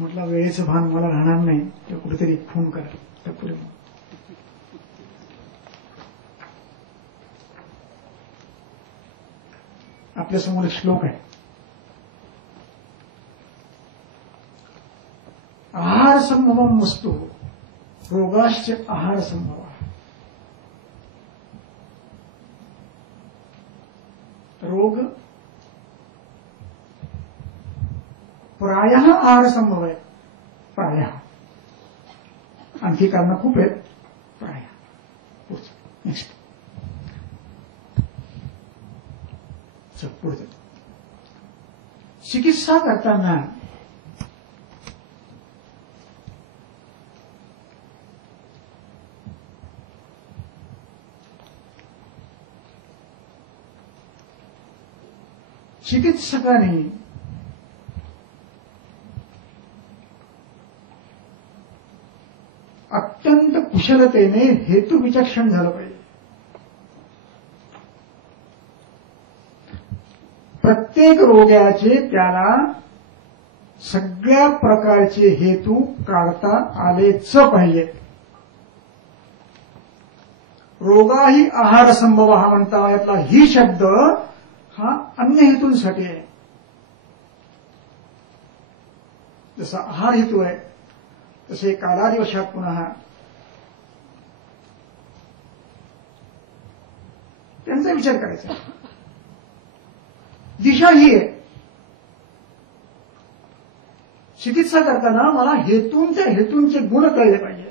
म्हटलं वेळेचं भान मला राहणार नाही, तर कुठेतरी फोन करा त्या पुढे. आपल्यासमोर एक श्लोक आहे, आहार संभवम वस्तू रोगाश्च आहार संभव. रोग प्रायः आहार संभव आहे. प्रायः, आणखी कारण खूप आहेत. प्रायः. नेक्स्ट पुढे. चिकित्सा करताना चिकित्सकाने अत्यंत कुशलतेने हेतू विचक्षण झालं पाहिजे. प्रत्येक रोगाचे त्याला सगळ्या प्रकारचे हेतू काढता आलेच पाहिजेत. रोगाही आहार संभव हा म्हणता यातला ही शब्द हा अन्य हेतूंसाठी आहे. जसा आहार हेतू आहे तसे कालादिवशात पुन्हा त्यांचा विचार करायचा. दिशा ही आहे, चिकित्सा करताना मला हेतूंचे गुण कळले पाहिजे.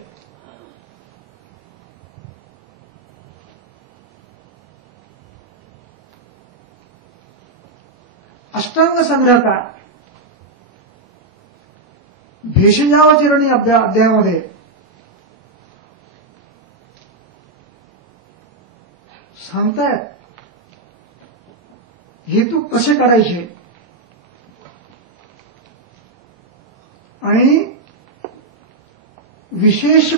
अष्टांग संग्रहका भेषजावचरणी अध्यायामध्ये सांगतायत हेतू कसे काढायचे आणि विशेष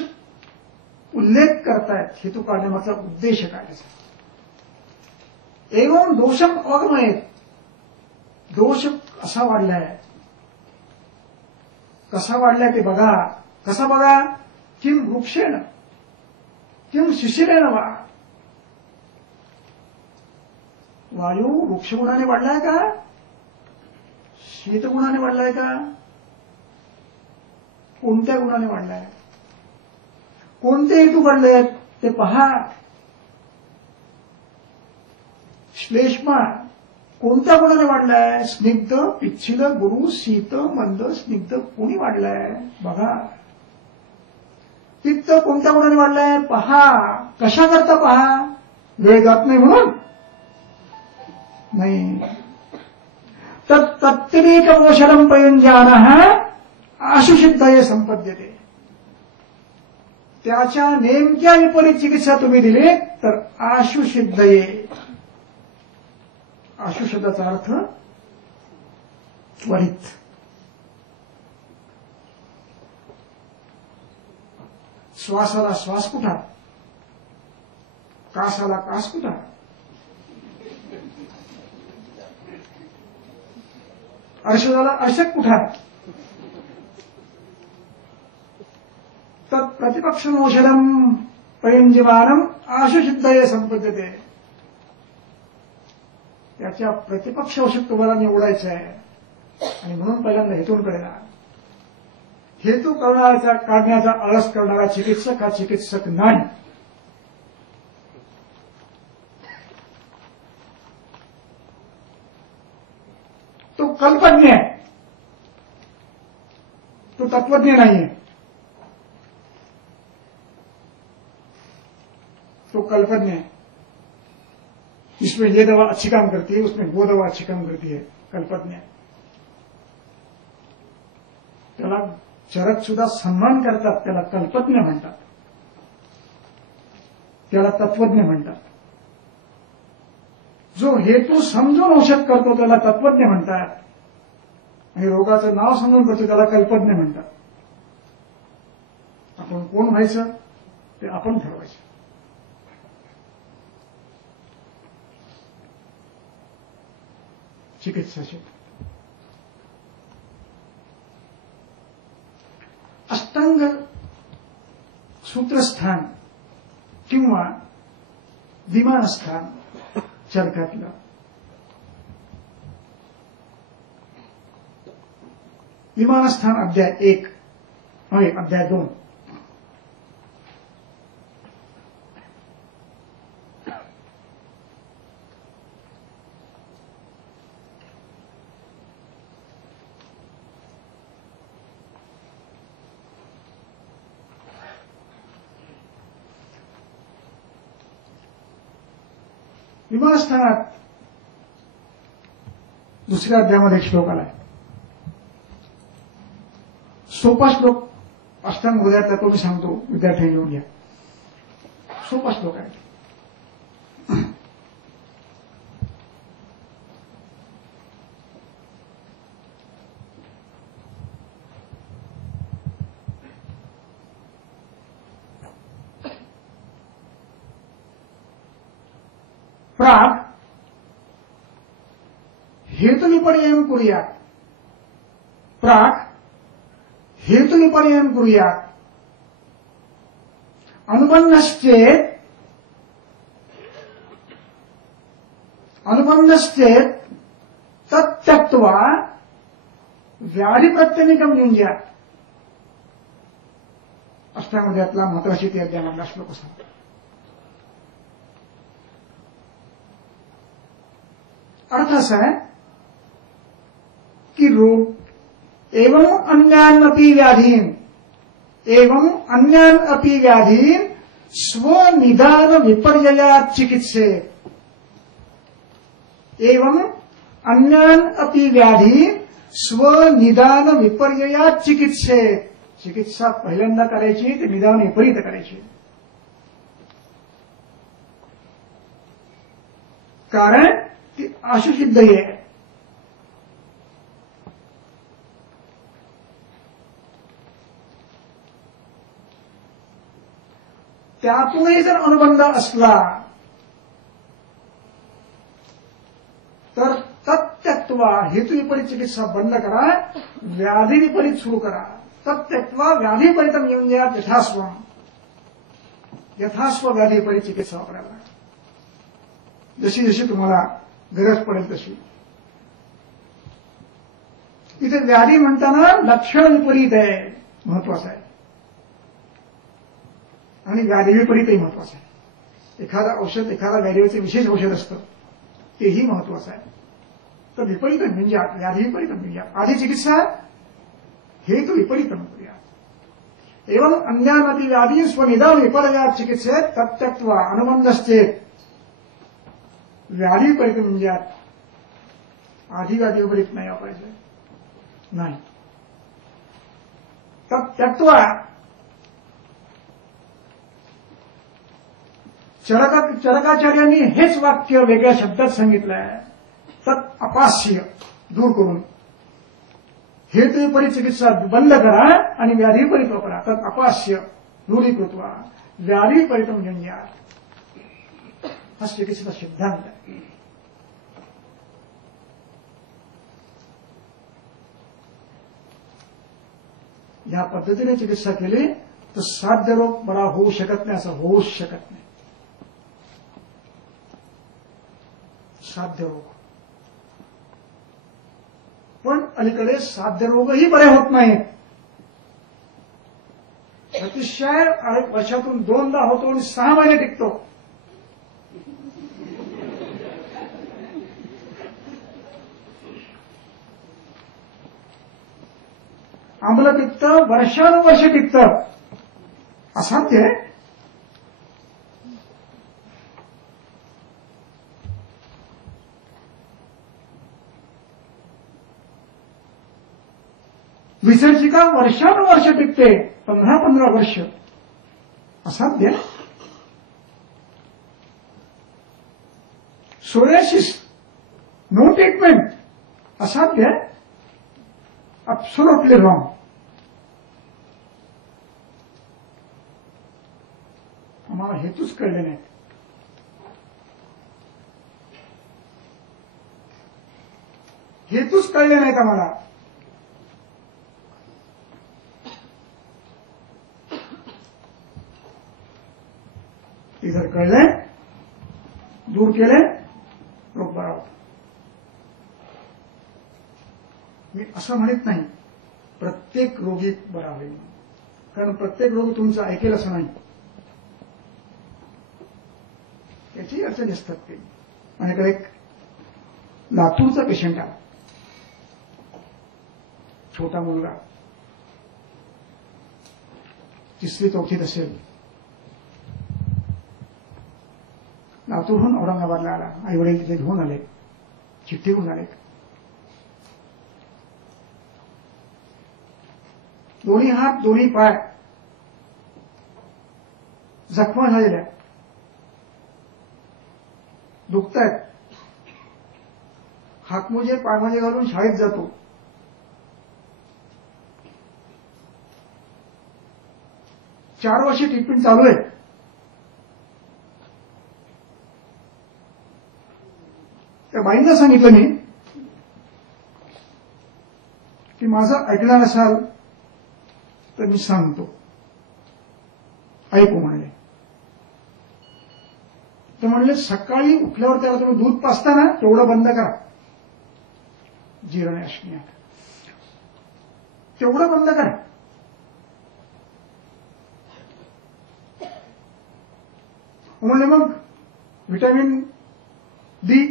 उल्लेख करतायत हेतू काढण्यामागचा उद्देश काढायचा. एवं दोषम अवगमयेत. दोष असा वाढलाय, कसा वाढलाय ते बघा. कसा बघा? किम वृक्षेण किम शिशिरेण वा. वायू वृक्षगुणाने वाढलाय का, शीतगुणाने वाढलाय का, कोणत्या गुणाने वाढलाय, कोणते हेतू वाढले ते पहा. श्लेष्मा कोणत्या गुणाने वाढलाय, स्निग्ध पिच्छिल गुरु शीत मंद स्निग्ध कोणी वाढलाय बघा. पित्त कोणत्या गुणाने वाढलाय पहा. कशा करता पहा, वेळ जात नाही म्हणून नाही. तत्तरीकमोशरम प्रयुंजानः आशुसिद्धये संपद्यते. त्याच्या नेमक्या विपरीत चिकित्सा तुम्ही दिली तर आशुसिद्धये. आशु शब्दाचा अर्थ त्वरित. श्वासाला श्वास कुठा, कासाला कास कुठा, अर्शदाला अर्शक कुठा. तत्प्रतिपक्षमोषधम प्रयुंजमानम आशुसिद्धये संपद्यते. त्याच्या प्रतिपक्ष औषध तुम्हाला निवडायचं आहे आणि म्हणून पहिल्यांदा हेतूंकडे जा. हेतू काढण्याचा आळस करणारा चिकित्सक हा चिकित्सक नाही. तो कल्पज्ञ आहे, तो तत्वज्ञ नाहीये. तो कल्पज्ञ है. इसमें ये दवा अच्छी काम करती है, उसमें वो दवा अच्छी काम करती है. कल्पज्ञ. त्याला चरक सुद्धा सन्मान करतात, त्याला कल्पज्ञ म्हणतात, त्याला तत्वज्ञ म्हणतात. जो हेतू समजून औषध करतो त्याला तत्वज्ञ म्हणतात आणि रोगाचं नाव समजून करतो त्याला कल्पज्ञ म्हणतात. आपण कोण व्हायचं ते आपण ठरवायचं. चिकित्सा क्षेत्र सूत्रस्थान किंवा विमानस्थान चरकातलं. विमानस्थान अध्याय 1 अध्याय 2. विमानस्थानात दुसऱ्या अध्यायामध्ये एक श्लोक आलाय. सोपा श्लोक अष्टांग हृदयातला तो मी सांगतो, विद्यार्थ्यांनी लिहून घ्या. सोपा श्लोक आहे. प्राग हेतुविपर्ययं कुर्यात्. प्राग हेतुविपर्ययं कुर्यात्. अनुबन्धश्चेत् तत्त्यक्त्वा व्याधिप्रत्यनिकं युञ्ज्यात्. अष्टांगहृदयातला महत्वाची ती अध्यायामधला श्लोक सांगतो. अर्थ असा है कि रोग एवं अन्यान अपि व्याधीन स्वनिदान विपर्ययात् चिकित्से. एवं अन्यान अपि व्याधीन स्वनिदान विपर्ययात् चिकित्से. चिकित्सा पहिल्यांदा करायची ते निदान विपरीत करायची. कारण ती अशुसिद्ध आहे. त्यातूनही जर अनुबंध असला तर तत्त्यक्त्वा हेतुविपरीत चिकित्सा बंद करा, व्याधी विपरीत सुरू करा. तत्त्यक्त्वा व्याधी विपरीतम युञ्ज्यात् यथास्व व्याधी विपरीत चिकित्सा वापरायला. जशी जशी तुम्हाला गरज पडेल तशी. इथे व्याधी म्हणताना लक्षण विपरीत आहे, महत्वाचं आहे. आणि व्याधी विपरीतही महत्वाचं आहे. एखादा औषध एखादा व्याधीवरचे विशेष औषध असतं, तेही महत्वाचं आहे. तर विपरीत म्हणजे व्याधी विपरीत म्हणजे आधी चिकित्सा हेतु विपरीत करूया. एवं अन्यानपि व्याधी स्वनिदान विपर्ययात् चिकित्सेत तत्त्यक्त्वा अनुबन्धश्चेत् व्याधी विपरीत म्हणजे आधी व्याधी विपरीत नाही वापरायचं नाही. तत्त्यक्त्वा चरकाचार्यांनी हेच वाक्य वेगळ्या शब्दात सांगितलं आहे. तत् अपास्य दूर करून हेतु विपरीत चिकित्सा बंद करा आणि व्याधी विपरीत वापरा. तत् अपास्य दूरीकृत्वा व्याधी विपरीतम युञ्ज्यात्. हा चिकित्सेचा सिद्धांत आहे. या पद्धतीने चिकित्सा केली तर साध्य रोग बरा होऊ शकत नाही, असं होऊच शकत नाही. साध्य रोग पण अलीकडे साध्य रोगही बरे होत नाहीत. अतिशय वर्षातून 2दा होतो आणि 6 महिने टिकतो. आम्लपित्त वर्षानुवर्ष टिकतं. असाध्य आहे. विसर्जिका वर्षानुवर्ष टिकते, 15-15 वर्ष. असाध्य. Psoriasis no treatment. असाध्य. Absolutely wrong. आम्हाला हेतूच कळले नाहीत. हेतूच कळले नाहीत आम्हाला. ते जर कळले, दूर केले, रोग बरा होता. मी असं म्हणत नाही प्रत्येक रोगी बरा होईल, कारण प्रत्येक रोगी तुमचं ऐकेल असं नाही, त्याची अडचणी असतात. ते माझ्याकडे एक लातूरचा पेशंट आला, छोटा मुलगा 3री-4थीत असेल, लातूरहून औरंगाबादला आला. आई वडील तिथे घेऊन आले, चिठ्ठी घेऊन आले. दोन्ही हात दोन्ही पाय जखमा झालेल्या, दुखतायत. हातमोजे पायमोजे घालून शाळेत जातो. चार वर्षे ट्रीटमेंट चालू आहे. त्या बाईंना सांगितलं मी की माझं ऐकणार नसाल तर मी सांगतो, ऐकू म्हणले. ते म्हणले सकाळी उठल्यावर त्याला तुम्ही दूध पाजता ना तेवढं बंद करा, जीर्ण असण्यात तेवढं बंद करा. म्हणले मग व्हिटॅमिन डी,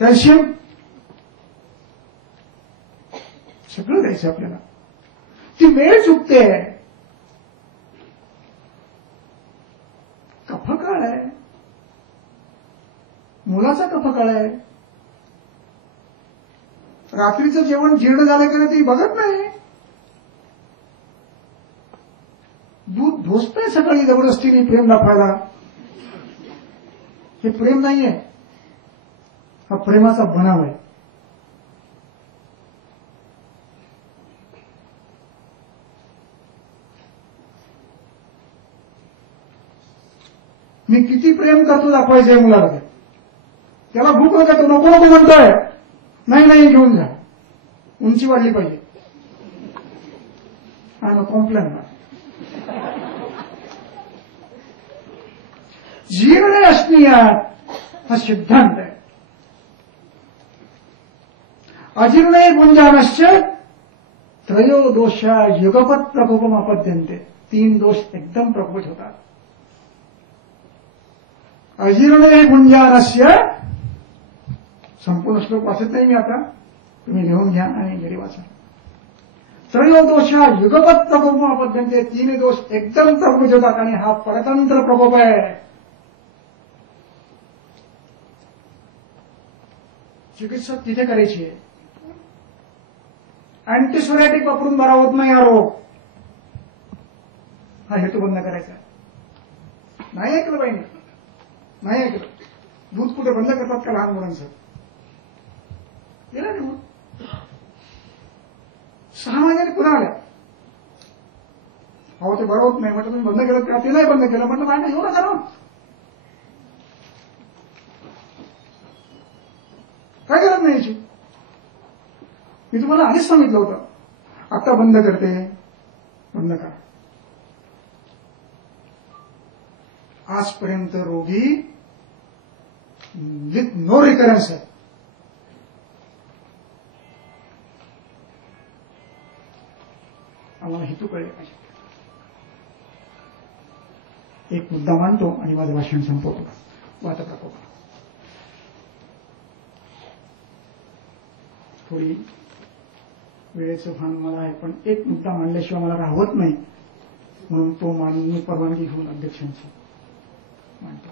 कॅल्शियम सगळं द्यायचं आपल्याला. ती वेळ चुकते. कफकाळ आहे, मुलाचा कफकाळ आहे. रात्रीचं जेवण जीर्ण झालं की नाही ती बघत नाही. दूध ढोसतंय सकाळी जबरदस्तीने प्रेम दाखवायला. हे प्रेम नाहीये, हा प्रेमाचा बनाव आहे. मी किती प्रेम करतो दाखवायचंय मुलाला. त्याला भूक लागतो, नको नको म्हणतोय. नाही नाही घेऊन जा, उंची वाढली पाहिजे. आणि कॉम्प्लेन जीर्ण असण्यात हा सिद्धांत आहे. अजीर्णे गुंजानश्च त्रयोदोषा युगपत प्रकोपम अपद्यन्ते. 3 दोष एकदम प्रकोपित होतात. अजीर्णे गुंजानस्य, संपूर्ण श्लोक वाचत नाही मी आता, तुम्ही लिहून घ्या आणि घरी वाचा. त्रयोदोषा युगपत प्रकोपम अपद्यन्ते. 3 दोष एकदम प्रकोपित होतात आणि हा परतंत्र प्रकोप आहे. चिकित्सा तिथे करायची आहे. अँटीसोरॅटिक वापरून बरा होत नाही हा रोग. हा हेतू बंद करायचा. नाही ऐकलं बाईने, नाही ऐकलं. दूध कुठे बंद करतात का लहान मुलांचं? गेला निघून. 6 महिन्याने पुन्हा आल्या. अहो ते बरं होत नाही म्हटलं, तुम्ही बंद केलं का? ते नाही बंद केलं म्हटलं. नाही एवढं करा, काय करत नाही याची. मी तुम्हाला आधीच सांगितलं होतं, आता बंद करते, बंद करा. आजपर्यंत रोगी विथ नो रिकरन्स आहे. आम्हाला हेतू कळले पाहिजे. एक मुद्दा मांडतो आणि माझं भाषण संपवतो. वातप्रकोप. थोडी वेळेचं भान मला आहे, पण एक मुद्दा मांडल्याशिवाय मला राहत नाही, म्हणून तो मांडणी परवानगी घेऊन अध्यक्षांची मांडतो.